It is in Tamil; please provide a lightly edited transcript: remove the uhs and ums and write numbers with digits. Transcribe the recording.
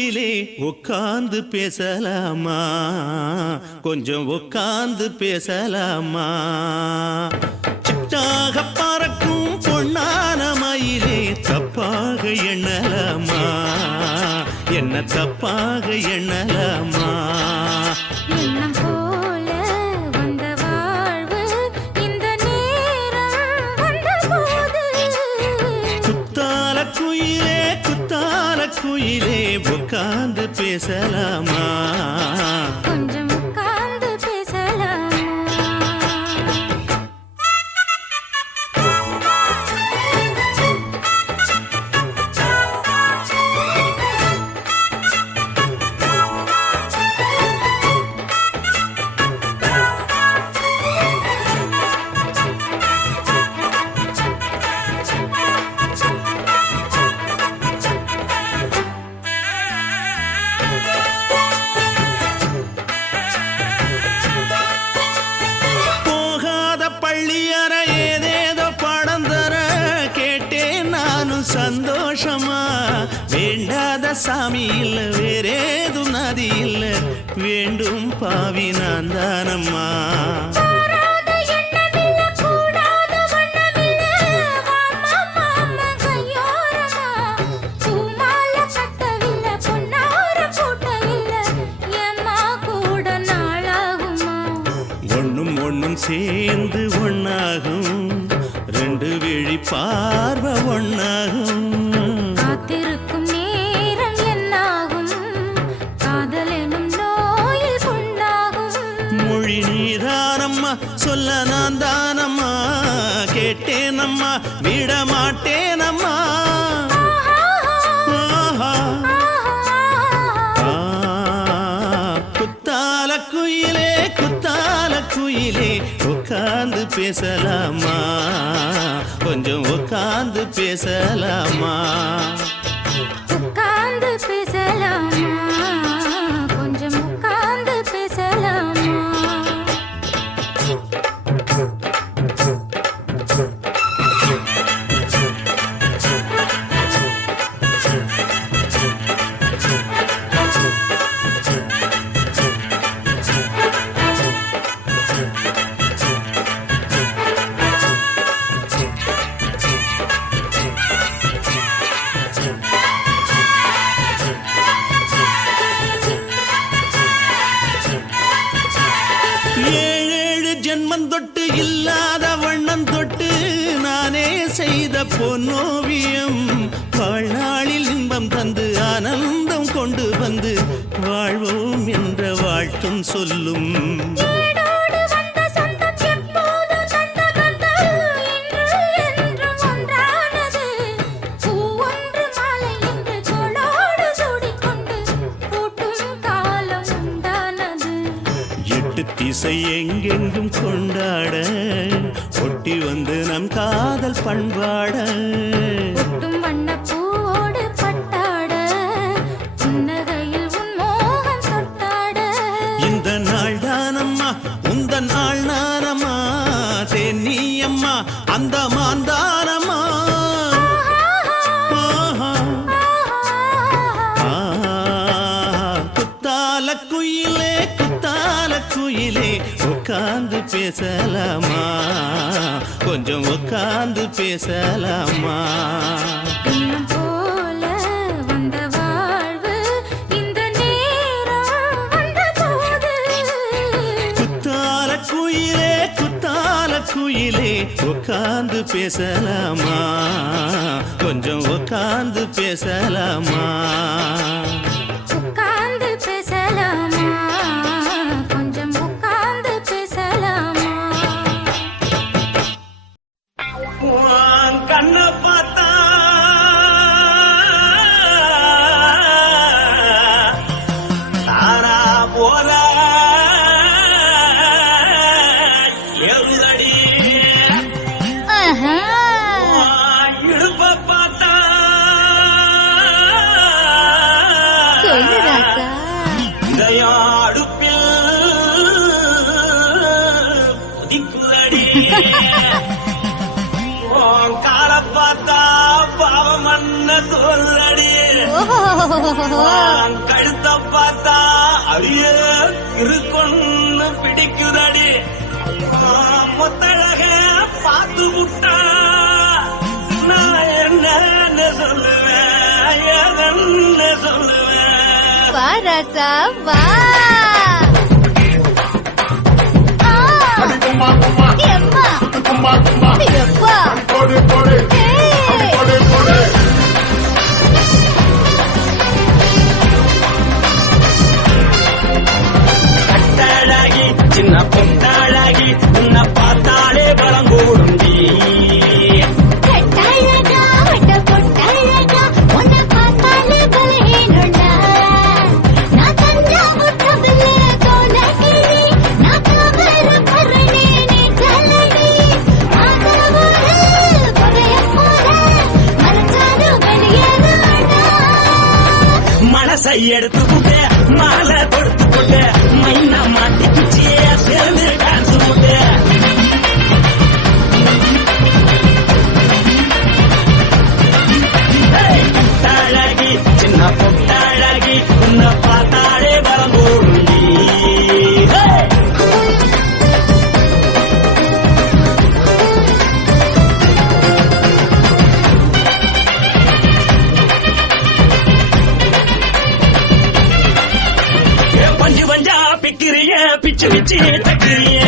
குயிலே உட்கார்ந்து பேசலாமா, கொஞ்சம் உட்கார்ந்து பேசலாமா. சிட்டாக பறக்கும் பொன்னான மயிலே தப்பாக எண்ணலாமா, என்ன தப்பாக எண்ணலாமா. எண்ணம் போல வந்த வாழ்வு இந்த நேரம் வந்தபோது, குத்தால குயிலே குத்தால குயிலே உட்கார்ந்து பேசலாமா, கொஞ்சம் உட்கார்ந்து பேசலாமா. சந்தோஷமா வேண்டாத சாமி இல்ல, வேறேது நதி இல்ல, வேண்டும் பாவி நான் தானம்மா. ஒண்ணும் ஒண்ணும் சேர்ந்து ஒன்னாகும், ரெண்டு விழி பார்வை ஒன்னாகும். காத்திருக்கும் நேரம் என்னாகும், காதல் எனும் நோயில் புண்ணாகும். மொழி நீதானம்மா, சொல்ல நான் தானம்மா, கேட்டேனம்மா விட மாட்டேனம்மா. குத்தால குயிலே குத்தால குயிலே உட்கார்ந்து பேசலாமா, கொஞ்சம் உட்கார்ந்து பேசலாமா. உட்கார்ந்து பேசலாமா, கொஞ்சம் உட்கார்ந்து பேசலாமா. ஏழேழு ஜென்மம் தொட்டு இல்லாத வண்ணம் தொட்டு நானே செய்த பொன்னோவியம், வாழ்நாளில் இன்பம் தந்து ஆனந்தம் கொண்டு வந்து வாழ்வோம் என்ற வாழ்த்தும் சொல்லும். திசை எங்கெங்கும் கொண்டாட ஒட்டி வந்து நம் காதல் பண்பாட, வண்ணப்பூவோடு பட்டாட புன்னகையில் உன் மோகம் தொட்டாட. இந்த நாள் தானம்மா உந்த நாள் நானம்மா, தென்னியம்மா அந்த மாந்தானம்மா. குத்தால குயிலே குத்தால குயிலே உட்கார்ந்து பேசலாமா, கொஞ்சம் உட்கார்ந்து பேசலாமா. எண்ணம் போல வந்த வாழ்வு இந்த நேரம் வந்தபோது, குத்தால குயிலே குத்தால குயிலே உட்கார்ந்து பேசலாமா, கொஞ்சம் உட்கார்ந்து பேசலாமா. உட்கார்ந்து பேசலாமா, கொஞ்சம் உட்கார்ந்து பேசலாமா. கண்ண பார்த்தா தாரா போல எழுதடி, இடுப்ப பார்த்தா கழுத்த பார்த்தா அரிய இருக்குன்னு பிடிக்குதடி மொத்தழக பார்த்து விட்டா நான் என்ன சொல்லுவேன் எதன்னு சொல்லுவேன் வா ராசா வா கும்மா கும்மா எம்மா கும்மா கும்மா எப்பா போடு போடு போடு போடு கட்டழகி சின்ன பொட்டழகி உன்னை பார்த்தாலே பலம் கூடுண்டி கட்டழகா வட்ட பொட்டழகா உன்னை பார்த்தாலே பலஹீனண்டா நான் தஞ்சாவூர் கவிலே கோலகிரி நான் காவல பரணி நீ கலடி ஆசரவோடு பகைய போல மனசாலும் வெளியேறாடா மனசை எடுத்துக்கிட்டு மாலை கொடுத்துக்கிட்டு மைனா மாட்டி குச்சிய சேர்ந்து டான்ஸ் போட்டு கட்டழகி சின்ன பொட்டழகி உன்னை பார்த்தாலே பலம் கூடுண்டி பஞ்சு பஞ்சா பிக்கிறிய பிச்சு வச்சு தக்கிறிய